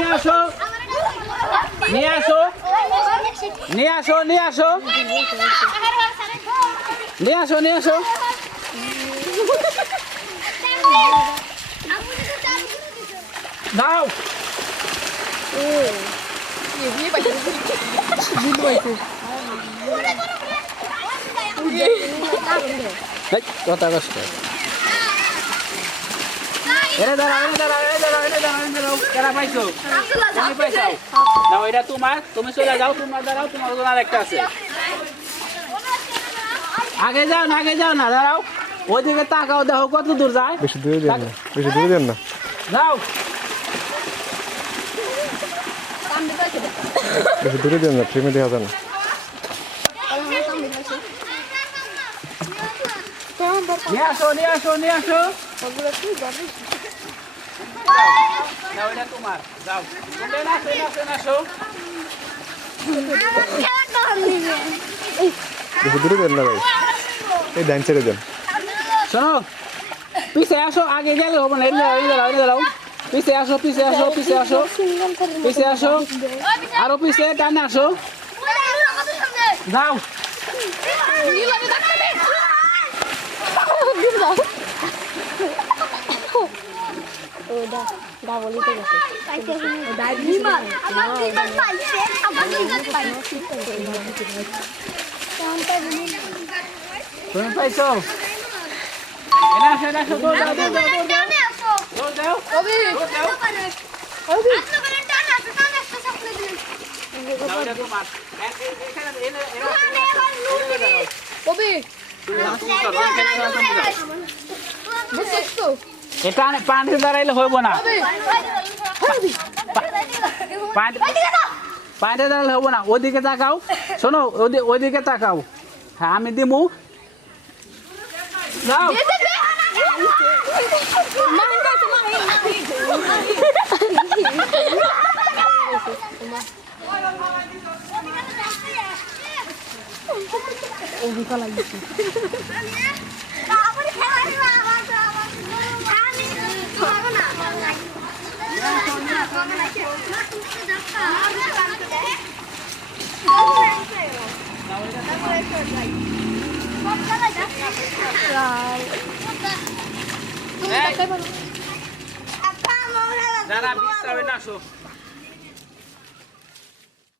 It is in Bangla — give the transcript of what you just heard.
নিয়ে আসো নিয়ে আসো নিয়ে আসো নিয়ে আসো নিয়ে আসো নিয়ে আসো দাও কথা কষ্ট এনে দাঁড়াও এনে দাঁড়াও এনে দাঁড়াও এনে দাঁড়াও এনে দাঁড়াও কেনা পাইছো তুমি পাইছো নাও এটা তোমার তুমি চলে যাও তোমার দাঁড়াও তোমার ওজন আরেকটা আছে আগে যাও না দাঁড়াও ওইদিকে তাকাও দেখো কত দূর যায় বেশি দূরে দেন না বেশি দূরে দেন না যাও বেশি দূরে দেন না ফ্রেমে দেখা যায় না নিয়ে আসো নিয়ে আসো নিয়ে আসো যাও এটা তোমার যাও তুমি না আসো বেশি দূরে দেন না ভাই এই ডাইন ছেড়ে দেন শোনো পিছে আসো আগে গেলে হবে না এনে দাঁড়াও পিছে আসো পিছে আসো পিছে আসো পিছে আসো আরো পিছে টানে আসো যাও তুমি পাইছো এনে আসো দৌড় দাও এটা পানিতে দাঁড়াইলে হইব না পানিতে দাঁড়াইলে হইব না ওদিকে তাকাও শোনো ওদিকে তাকাও হ্যাঁ আমি দিমু যাও যারা বিশ্রামে আসো